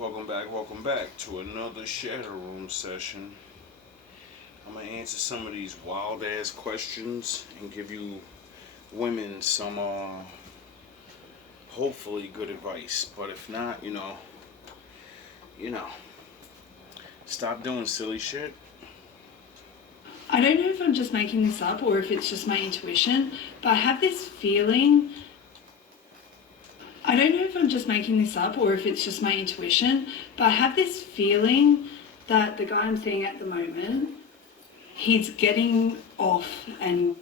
Welcome back to another Shadow Room session. I'm gonna answer some of these wild ass questions and give you women some hopefully good advice. But if not, you know, stop doing silly shit. I don't know if I'm just making this up or if it's just my intuition, but I have this feeling. I don't know if I'm just making this up or if it's just my intuition, but I have this feeling that the guy I'm seeing at the moment, he's getting off and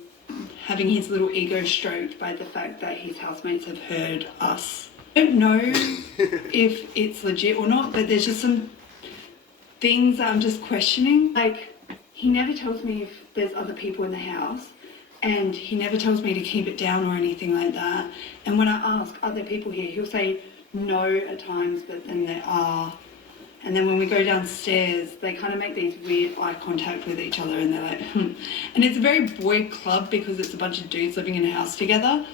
having his little ego stroked by the fact that his housemates have heard us. I don't know if it's legit or not, but there's just some things that I'm just questioning. Like, he never tells me if there's other people in the house, and he never tells me to keep it down or anything like that. And when I ask, are there people here, he'll say no at times, but then there are. And then when we go downstairs, they kind of make these weird eye contact with each other, and they're like, And it's a very boy club because it's a bunch of dudes living in a house together.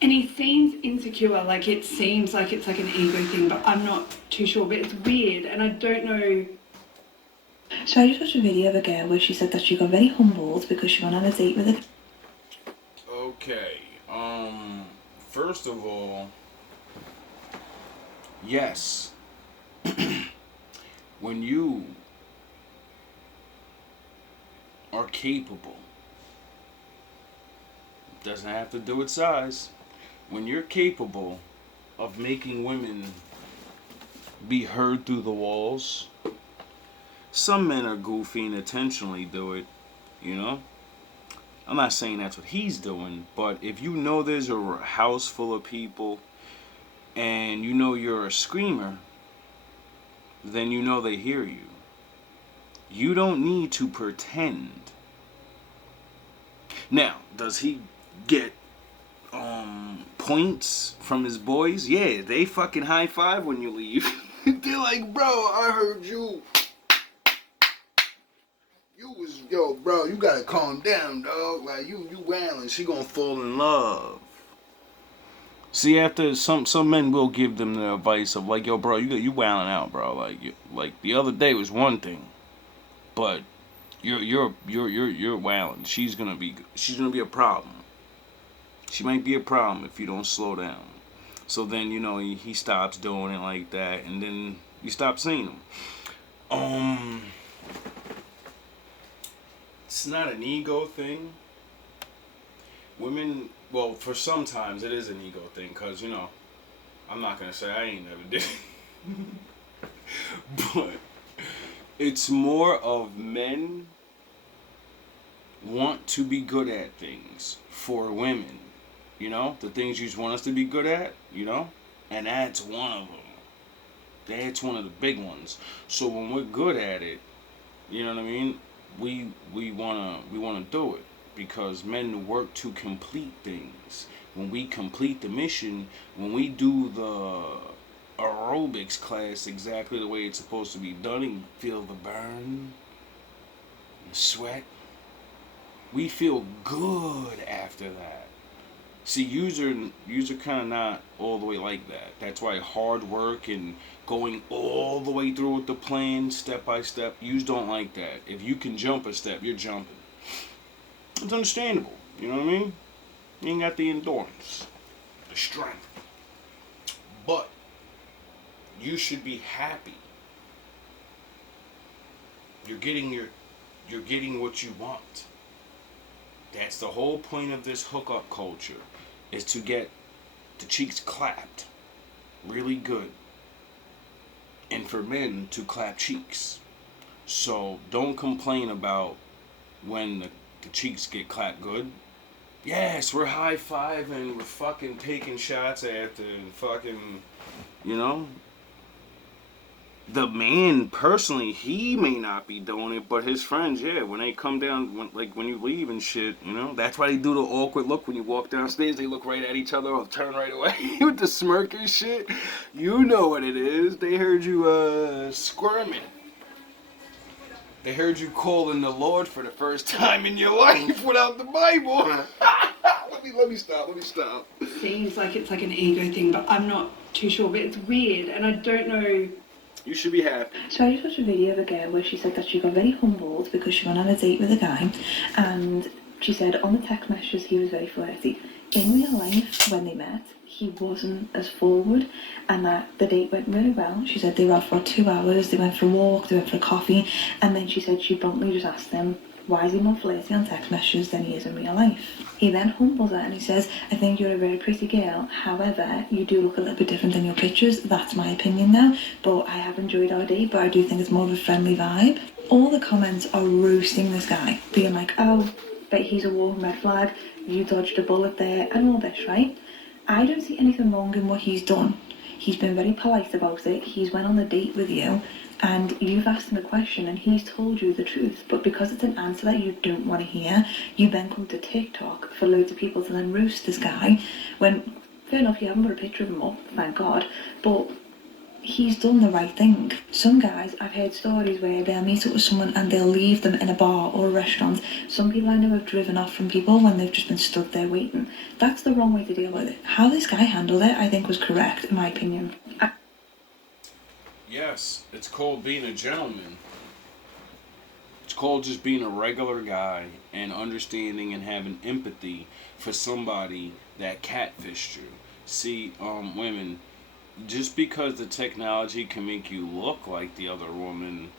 And he seems insecure, like it seems like it's like an ego thing, but I'm not too sure. But it's weird, and I don't know. So I just watched a video of a girl where she said that she got very humbled because she went on a date with a... Okay, first of all, yes, when you are capable, doesn't have to do with size, when you're capable of making women be heard through the walls, some men are goofy and intentionally do it, you know? I'm not saying that's what he's doing, but if you know there's a house full of people and you know you're a screamer, then you know they hear you. You don't need to pretend. Now, does he get points from his boys? Yeah, they fucking high five when you leave. They're like, bro, I heard you. Yo, bro, you gotta calm down, dog. Like, you wailing, she gonna fall in love. See, after some men will give them the advice of like, yo, bro, you wailing out, bro. Like the other day was one thing, but you're wailing. She's gonna be a problem. She might be a problem if you don't slow down. So then he stops doing it like that, and then you stop seeing him. It's not an ego thing. Women, well, for sometimes it is an ego thing, because, I'm not going to say I ain't never did it. But it's more of men want to be good at things for women. The things you want us to be good at, and that's one of them. That's one of the big ones. So when we're good at it, you know what I mean? We wanna do it because men work to complete things. When we complete the mission, when we do the aerobics class exactly the way it's supposed to be done and feel the burn, the sweat, we feel good after that. See, you're kind of not all the way like that. That's why hard work and going all the way through with the plan, step by step, yous don't like that. If you can jump a step, you're jumping. It's understandable. You know what I mean? You ain't got the endurance, the strength. But you should be happy. You're getting what you want. That's the whole point of this hookup culture, is to get the cheeks clapped really good. And for men to clap cheeks. So don't complain about when the cheeks get clapped good. Yes, we're high-fiving, we're fucking taking shots after and fucking, The man, personally, he may not be doing it, but his friends, yeah, when they come down, when you leave and shit, that's why they do the awkward look when you walk downstairs. They look right at each other or turn right away with the smirk and shit. You know what it is. They heard you, squirming. They heard you calling the Lord for the first time in your life without the Bible. Let me stop. Seems like it's like an ego thing, but I'm not too sure. But it's weird, and I don't know. You should be happy. So I just watched a video of a girl where she said that she got very humbled because she went on a date with a guy, and she said on the text messages he was very flirty. In real life, when they met, he wasn't as forward, and that the date went really well. She said they were out for 2 hours, they went for a walk, they went for a coffee, and then she said she bluntly just asked him, why is he more flirty on text messages than he is in real life? He then humbles her and he says, I think you're a very pretty girl, however, you do look a little bit different than your pictures. That's my opinion now, but I have enjoyed our date, but I do think it's more of a friendly vibe. All the comments are roasting this guy, being like, oh, but he's a walking red flag, you dodged a bullet there, and all this, right? I don't see anything wrong in what he's done. He's been very polite about it, he's went on the date with you, and you've asked him a question and he's told you the truth, but because it's an answer that you don't want to hear, you then come to TikTok for loads of people to then roast this guy, when, fair enough, you haven't put a picture of him up, thank God, but he's done the right thing. Some guys, I've heard stories where they'll meet up with someone and they'll leave them in a bar or a restaurant. Some people I know have driven off from people when they've just been stood there waiting. That's the wrong way to deal with it. How this guy handled it, I think, was correct, in my opinion. Yes, it's called being a gentleman. It's called just being a regular guy and understanding and having empathy for somebody that catfished you. See, women, just because the technology can make you look like the other woman,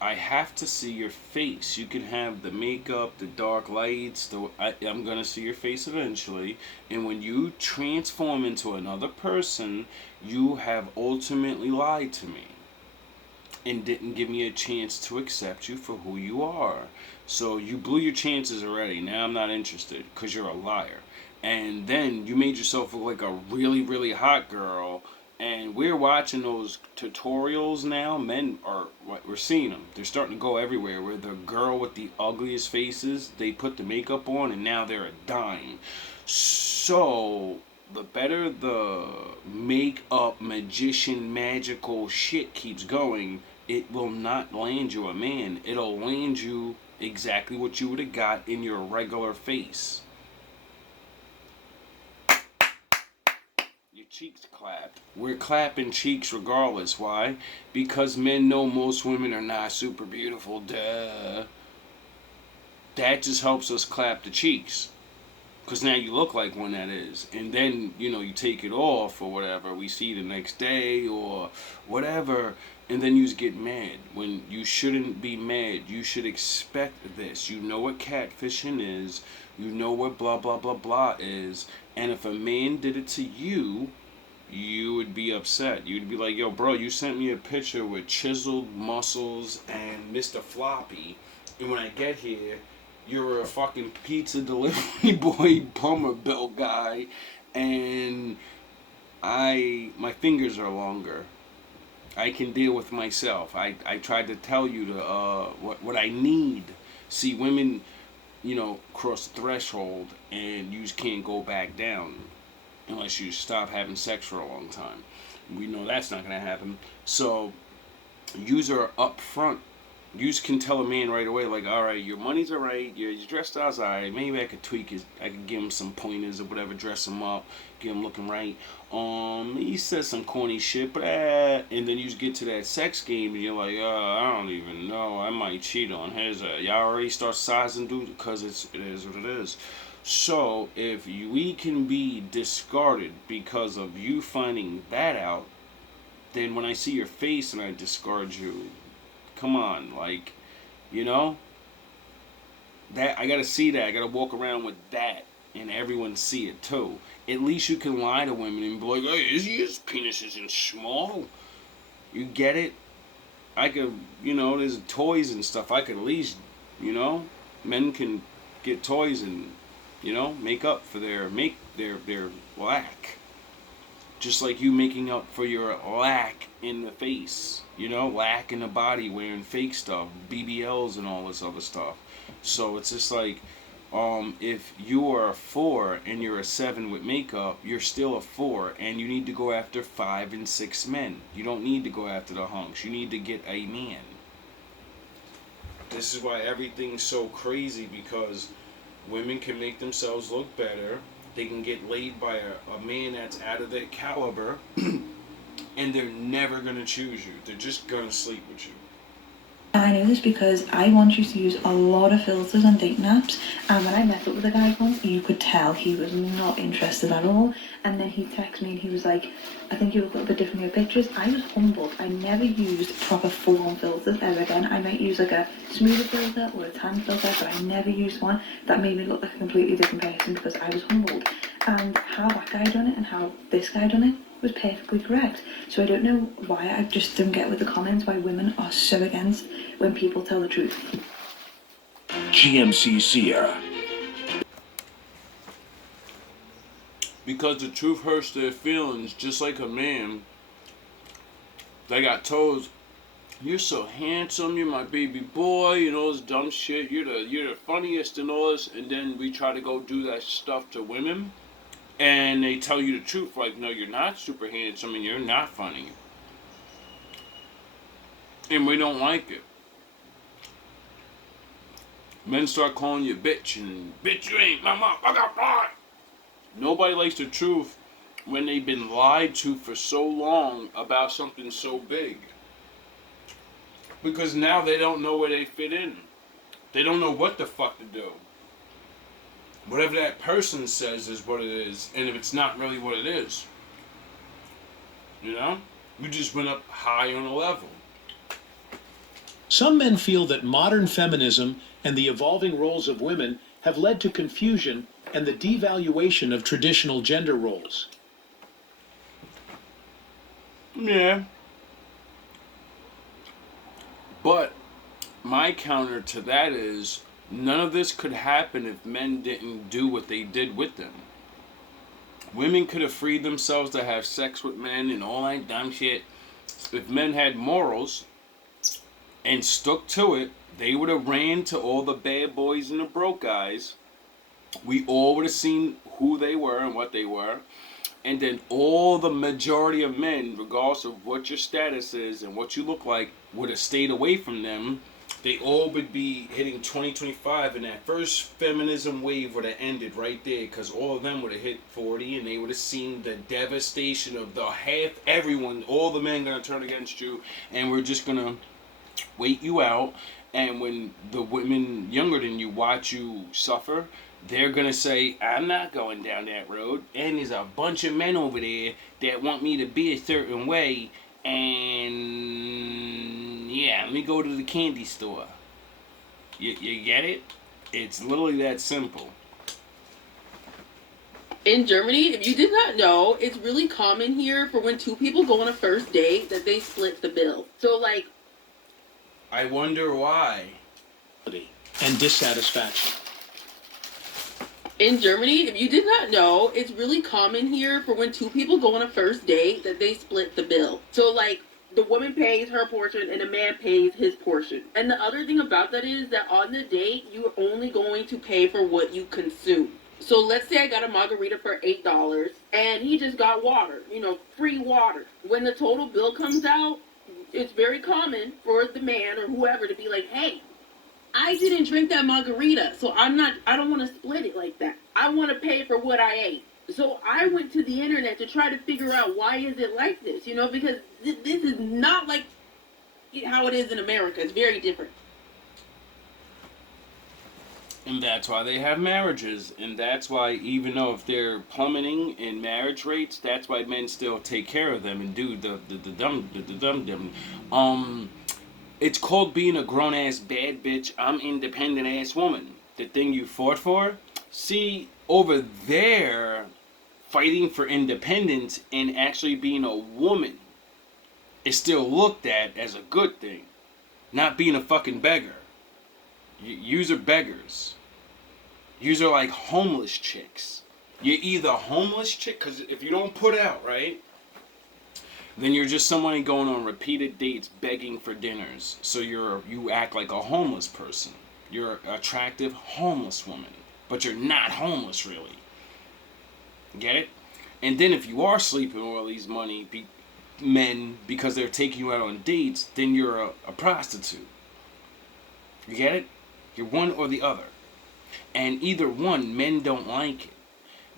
I have to see your face. You can have the makeup, the dark lights. I'm gonna see your face eventually. And when you transform into another person, you have ultimately lied to me and didn't give me a chance to accept you for who you are. So you blew your chances already. Now I'm not interested because you're a liar. And then you made yourself look like a really, really hot girl. And we're watching those tutorials now. Men are, we're seeing them. They're starting to go everywhere. Where the girl with the ugliest faces, they put the makeup on and now they're a dime. So the better the makeup, magician, magical shit keeps going, it will not land you a man. It'll land you exactly what you would have got in your regular face. Your cheeks clapped. We're clapping cheeks regardless. Why? Because men know most women are not super beautiful. Duh. That just helps us clap the cheeks. Because now you look like one that is. And then, you take it off or whatever. We see the next day or whatever. And then you just get mad. When you shouldn't be mad. You should expect this. You know what catfishing is. You know what blah, blah, blah, blah is. And if a man did it to you, you would be upset. You'd be like, yo, bro, you sent me a picture with chiseled muscles and Mr. Floppy. And when I get here, you're a fucking pizza delivery boy, plumber belt guy, and my fingers are longer. I can deal with myself. I tried to tell you what I need. See, women, cross the threshold, and you just can't go back down unless you stop having sex for a long time. We know that's not gonna happen. So, yous are up front. You can tell a man right away, like, all right, your money's all right, your dress style's all right. Maybe I could tweak it. I could give him some pointers or whatever, dress him up, get him looking right. He says some corny shit, but and then you get to that sex game and you're like, I don't even know. I might cheat on his. Y'all already start sizing dude because it is what it is. So if we can be discarded because of you finding that out, then when I see your face and I discard you. Come on, that I gotta see that. I gotta walk around with that, and everyone see it too. At least you can lie to women and be like, "Hey, his penis isn't small." You get it? I could, there's toys and stuff. I could at least, men can get toys and, make up for their lack. Just like you making up for your lack in the face, lack in the body, wearing fake stuff, BBLs and all this other stuff. So it's just like, if you are a 4 and you're a 7 with makeup, you're still a 4, and you need to go after 5 and 6 men. You don't need to go after the hunks. You need to get a man. This is why everything's so crazy, because women can make themselves look better. They can get laid by a man that's out of their caliber. and they're never gonna choose you. They're just gonna sleep with you. I know this because I once used to use a lot of filters on dating apps, and when I met up with a guy once, you could tell he was not interested at all. And then he texted me and he was like, I think you look a little bit different in your pictures. I was humbled. I never used proper full-on filters ever again. I might use like a smoother filter or a tan filter, but I never used one that made me look like a completely different person because I was humbled. And how that guy done it and how this guy done it was perfectly correct. So I don't know why, I just don't get with the comments why women are so against when people tell the truth. GMC Sierra. Because the truth hurts their feelings, just like a man. They got told, "You're so handsome, you're my baby boy," you know, this dumb shit. You're the funniest and all this, and then we try to go do that stuff to women, and they tell you the truth, like, "No, you're not super handsome, and you're not funny," and we don't like it. Men start calling you bitch, and bitch, you ain't my mom. I got blind. Nobody likes the truth when they've been lied to for so long about something so big. Because now they don't know where they fit in. They don't know what the fuck to do. Whatever that person says is what it is, and if it's not really what it is, you know? You just went up high on a level. Some men feel that modern feminism and the evolving roles of women have led to confusion and the devaluation of traditional gender roles. Yeah. But my counter to that is none of this could happen if men didn't do what they did with them. Women could have freed themselves to have sex with men and all that dumb shit. If men had morals and stuck to it, they would have ran to all the bad boys and the broke guys. We all would have seen who they were and what they were. And then all the majority of men, regardless of what your status is and what you look like, would have stayed away from them. They all would be hitting 2025, and that first feminism wave would have ended right there, because all of them would have hit 40, and they would have seen the devastation of the half, everyone, all the men going to turn against you, and we're just going to wait you out. And when the women younger than you watch you suffer, they're going to say, "I'm not going down that road, and there's a bunch of men over there that want me to be a certain way, and yeah, let me go to the candy store." You get it? It's literally that simple. In Germany, if you did not know, it's really common here for when two people go on a first date that they split the bill. So, like, I wonder why. And dissatisfaction. in Germany, if you did not know, it's really common here for when two people go on a first date that they split the bill. So, like, the woman pays her portion and the man pays his portion. And the other thing about that is that on the date, you're only going to pay for what you consume. So let's say I got a margarita for $8 and he just got water, free water. When the total bill comes out, it's very common for the man or whoever to be like, "Hey, I didn't drink that margarita, so I don't want to split it like that. I want to pay for what I ate." So I went to the internet to try to figure out why is it like this, because this is not like how it is in America. It's very different. And that's why they have marriages. And that's why, even though if they're plummeting in marriage rates, that's why men still take care of them and do the dumb. It's called being a grown-ass bad bitch, I'm independent-ass woman. The thing you fought for? See, over there, fighting for independence and actually being a woman is still looked at as a good thing. Not being a fucking beggar. Yous are beggars. Yous are like homeless chicks. You're either a homeless chick, because if you don't put out, right, then you're just somebody going on repeated dates begging for dinners. So you act like a homeless person. You're an attractive homeless woman. But you're not homeless, really. Get it? And then if you are sleeping with all these men because they're taking you out on dates, then you're a prostitute. You get it? You're one or the other. And either one, men don't like it.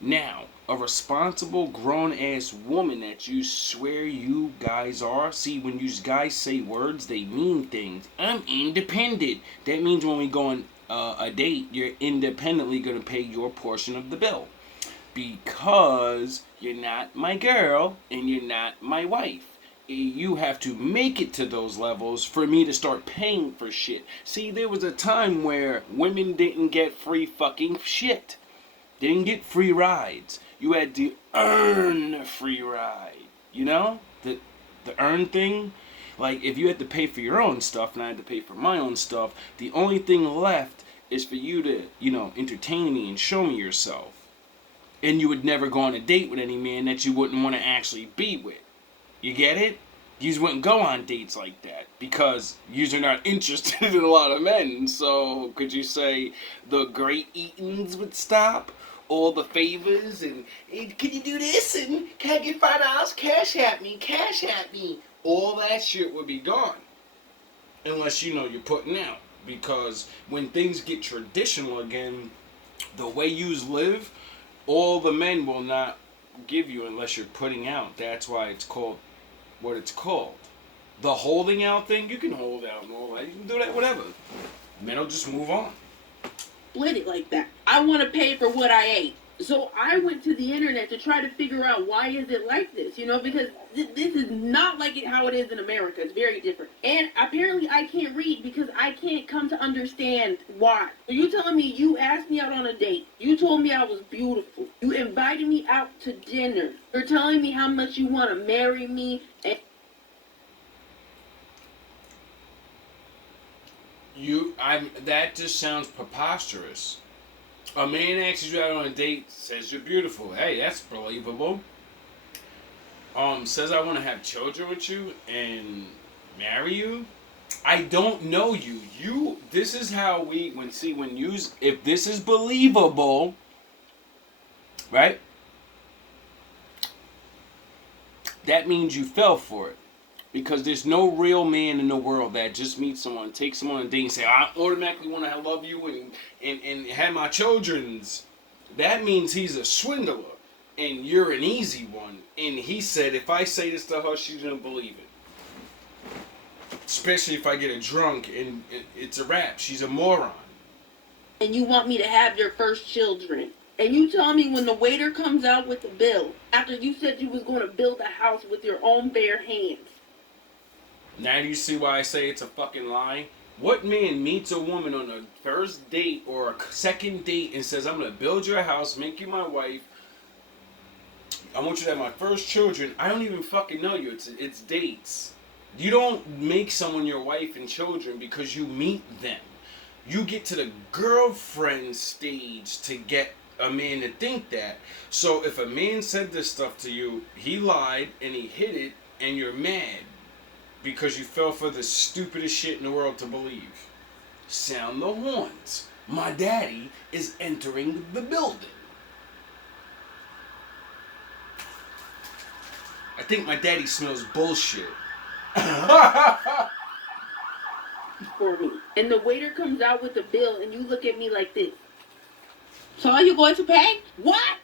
Now, a responsible grown-ass woman that you swear you guys are. See, when you guys say words, they mean things. I'm independent. That means when we go on a date, you're independently going to pay your portion of the bill. Because you're not my girl and you're not my wife. You have to make it to those levels for me to start paying for shit. See, there was a time where women didn't get free fucking shit. They didn't get free rides. You had to earn a free ride. You know? The earn thing. Like, if you had to pay for your own stuff and I had to pay for my own stuff, the only thing left is for you to, entertain me and show me yourself. And you would never go on a date with any man that you wouldn't want to actually be with. You get it? You wouldn't go on dates like that because you're not interested in a lot of men. So could you say the great eatings would stop? All the favors and, hey, can you do this? And can I get $5? Cash at me. Cash at me. All that shit would be gone. Unless you're putting out. Because when things get traditional again, the way yous live, all the men will not give you unless you're putting out. That's why it's called what it's called. The holding out thing, you can hold out and all that. You can do that, whatever. Men will just move on. Split it like that. I want to pay for what I ate. So I went to the internet to try to figure out why is it like this, because this is not like how it is in America. It's very different. And apparently I can't read because I can't come to understand why. So you telling me you asked me out on a date. You told me I was beautiful. You invited me out to dinner. You're telling me how much you want to marry me. And that just sounds preposterous. A man asks you out on a date, says you're beautiful. Hey, that's believable. Says I want to have children with you and marry you. I don't know you. This is how if this is believable, right? That means you fell for it. Because there's no real man in the world that just meets someone, takes someone on a date and say, I automatically want to love you and have my children's. That means he's a swindler and you're an easy one. And he said, if I say this to her, she's going to believe it. Especially if I get her drunk and it's a wrap. She's a moron. And you want me to have your first children. And you tell me when the waiter comes out with the bill, after you said you was going to build a house with your own bare hands. Now do you see why I say it's a fucking lie? What man meets a woman on a first date or a second date and says, I'm going to build your house, make you my wife, I want you to have my first children. I don't even fucking know you. It's dates. You don't make someone your wife and children because you meet them. You get to the girlfriend stage to get a man to think that. So if a man said this stuff to you, he lied and he hid it and you're mad. Because you fell for the stupidest shit in the world to believe. Sound the horns. My daddy is entering the building. I think my daddy smells bullshit. For me. And the waiter comes out with the bill and you look at me like this. So are you going to pay? What?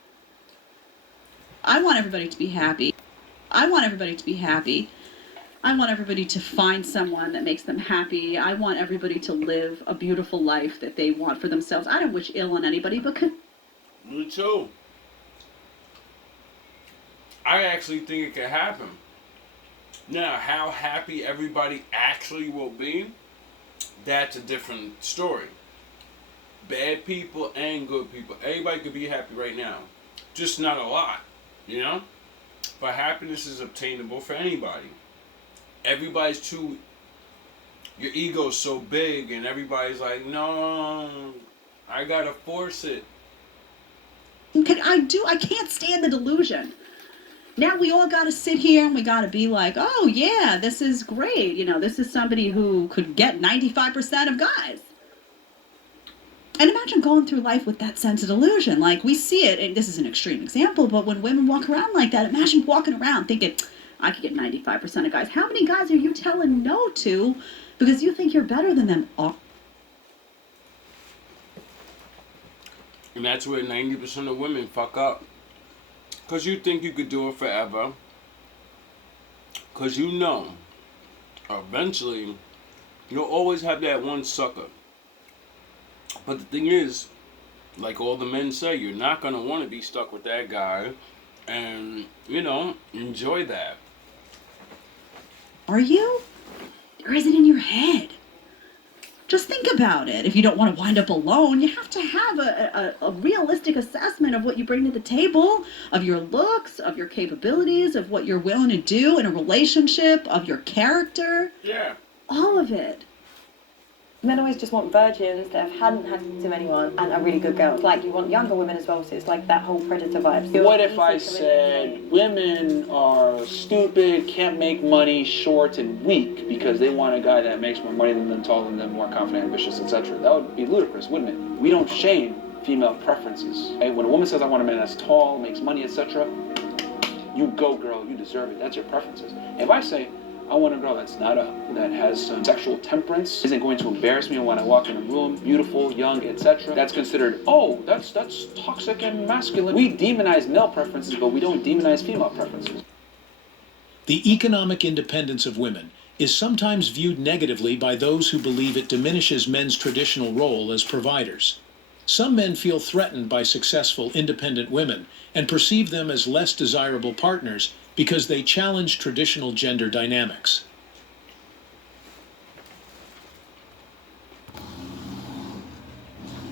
I want everybody to be happy. I want everybody to be happy. I want everybody to find someone that makes them happy. I want everybody to live a beautiful life that they want for themselves. I don't wish ill on anybody, but Me too. I actually think it could happen. Now, how happy everybody actually will be, that's a different story. Bad people and good people. Everybody could be happy right now. Just not a lot, But happiness is obtainable for anybody. Everybody's your ego's so big and everybody's like, no, I gotta force it. I can't stand the delusion. Now we all gotta sit here and we gotta be like, oh yeah, this is great. This is somebody who could get 95% of guys. And imagine going through life with that sense of delusion. Like, we see it, and this is an extreme example, but when women walk around like that, imagine walking around thinking, I could get 95% of guys. How many guys are you telling no to because you think you're better than them? And that's where 90% of women fuck up. Because you think you could do it forever. Because you know, eventually, you'll always have that one sucker. But the thing is, like all the men say, you're not going to want to be stuck with that guy. And, you know, enjoy that. Are you? Or is it in your head? Just think about it. If you don't want to wind up alone, you have to have a realistic assessment of what you bring to the table, of your looks, of your capabilities, of what you're willing to do in a relationship, of your character. Yeah. All of it. Men always just want virgins that hadn't had to anyone and are really good girls. Like, you want younger women as well, so it's like that whole predator vibe. What if I said women are stupid, can't make money, short, and weak because they want a guy that makes more money than them, taller than them, more confident, ambitious, etc.? That would be ludicrous, wouldn't it? We don't shame female preferences. Hey, when a woman says, I want a man that's tall, makes money, etc., you go, girl, you deserve it. That's your preferences. If I say, I want a girl that has some sexual temperance, isn't going to embarrass me when I walk in a room, beautiful, young, etc. That's considered, oh, that's toxic and masculine. We demonize male preferences, but we don't demonize female preferences. The economic independence of women is sometimes viewed negatively by those who believe it diminishes men's traditional role as providers. Some men feel threatened by successful, independent women and perceive them as less desirable partners because they challenge traditional gender dynamics.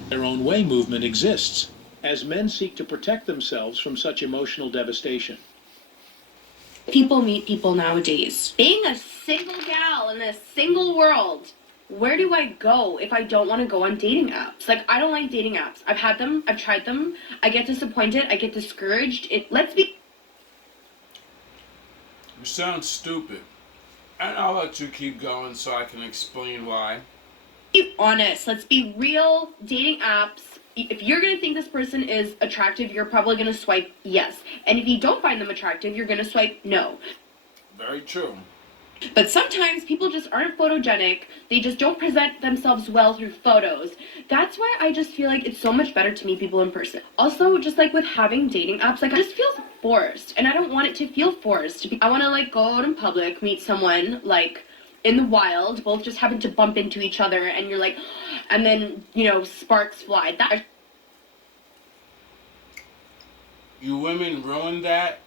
Their own way movement exists, as men seek to protect themselves from such emotional devastation. People meet people nowadays. Being a single gal in a single world, where do I go if I don't want to go on dating apps? Like, I don't like dating apps. I've had them, I've tried them, I get disappointed, I get discouraged. You sound stupid. And I'll let you keep going so I can explain why. Be honest. Let's be real. Dating apps, if you're going to think this person is attractive, you're probably going to swipe yes. And if you don't find them attractive, you're going to swipe no. Very true. But sometimes people just aren't photogenic. They just don't present themselves well through photos. That's why I just feel like it's so much better to meet people in person. Also, just like with having dating apps, like, it just feels forced. And I don't want it to feel forced. I want to, like, go out in public, meet someone, like, in the wild, both just happen to bump into each other, and you're like, and then, you know, sparks fly. You women ruined that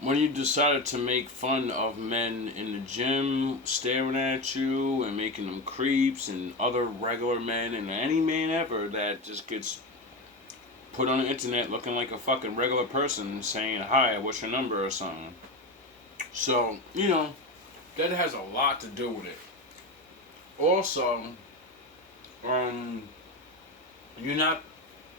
when you decided to make fun of men in the gym staring at you and making them creeps, and other regular men and any man ever that just gets put on the internet looking like a fucking regular person saying, hi, what's your number or something. So, you know, that has a lot to do with it. Also, you're not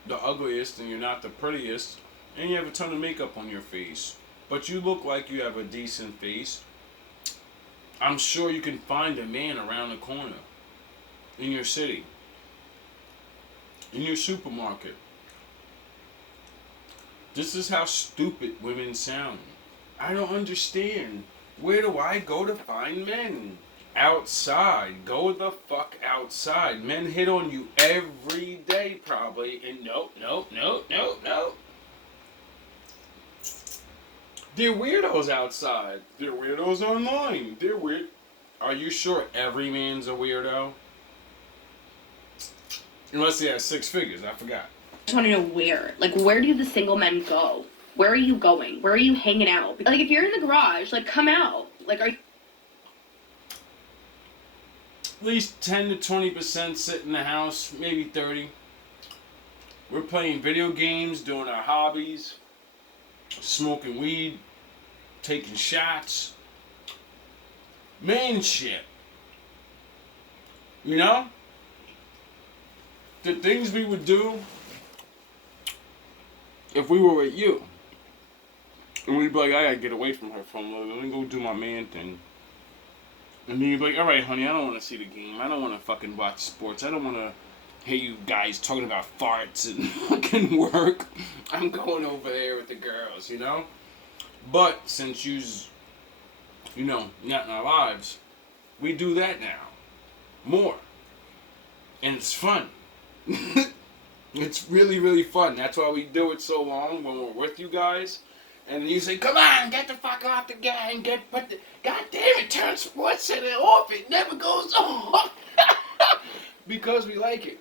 the ugliest and you're not the prettiest, and you have a ton of makeup on your face, but you look like you have a decent face. I'm sure you can find a man around the corner in your city, in your supermarket. This is how stupid women sound. I don't understand. Where do I go to find men? Outside. Go the fuck outside. Men hit on you every day probably, and nope. They're weirdos outside. They're weirdos online. They're weird. Are you sure every man's a weirdo? Unless he has 6 figures, I forgot. I just want to know where. Like, where do the single men go? Where are you going? Where are you hanging out? Like, if you're in the garage, like, come out. Like, are you... At least 10 to 20% sit in the house, maybe 30. We're playing video games, doing our hobbies, smoking weed, taking shots. Man shit. You know? The things we would do if we were with you. And we'd be like, I gotta get away from her for a little. Let me go do my man thing. And then you'd be like, alright, honey, I don't want to see the game. I don't want to fucking watch sports. I don't want to hear you guys talking about farts and fucking work. I'm going over there with the girls, you know? But since you's, you know, not in our lives, we do that now. More. And it's fun. It's really, really fun. That's why we do it so long when we're with you guys. And you say, come on, get the fuck off the guy and God damn it, turn Sports Center off. It never goes off. Because we like it.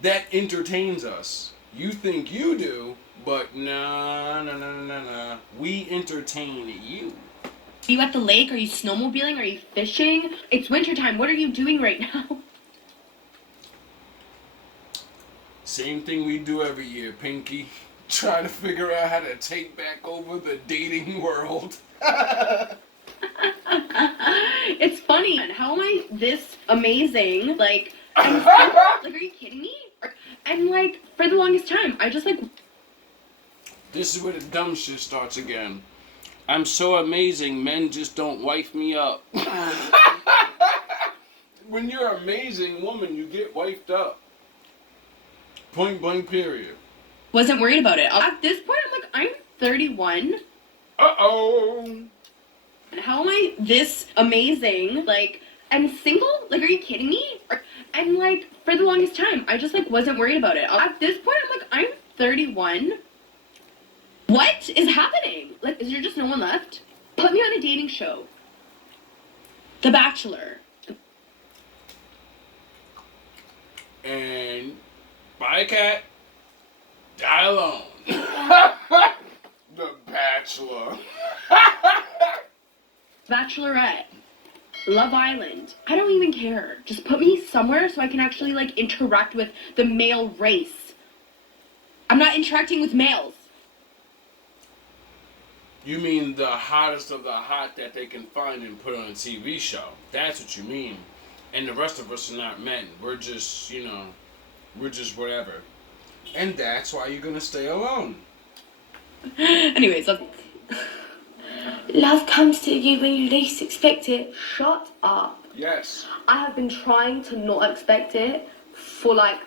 That entertains us. You think you do, but nah. We entertain you. Are you at the lake? Are you snowmobiling? Are you fishing? It's wintertime. What are you doing right now? Same thing we do every year, Pinky. Try to figure out how to take back over the dating world. It's funny. How am I this amazing? Like, I'm single? Like, are you kidding me? And like, for the longest time, I just like... This is where the dumb shit starts again. I'm so amazing, men just don't wife me up. When you're an amazing woman, you get wifed up. Point blank period. Wasn't worried about it. At this point, I'm like, I'm 31. Uh-oh. How am I this amazing? Like, and single? Like, are you kidding me? And like, for the longest time, I just like wasn't worried about it. At this point, I'm like, I'm 31. What is happening? Like, is there just no one left? Put me on a dating show. The Bachelor. And bye, cat. Die alone. The Bachelor. Bachelorette. Love Island. I don't even care. Just put me somewhere so I can actually like interact with the male race. I'm not interacting with males. You mean the hottest of the hot that they can find and put on a TV show. That's what you mean. And the rest of us are not men. We're just, we're just whatever. And that's why you're gonna stay alone. Anyways, love comes to you when you least expect it. Shut up. Yes. I have been trying to not expect it for like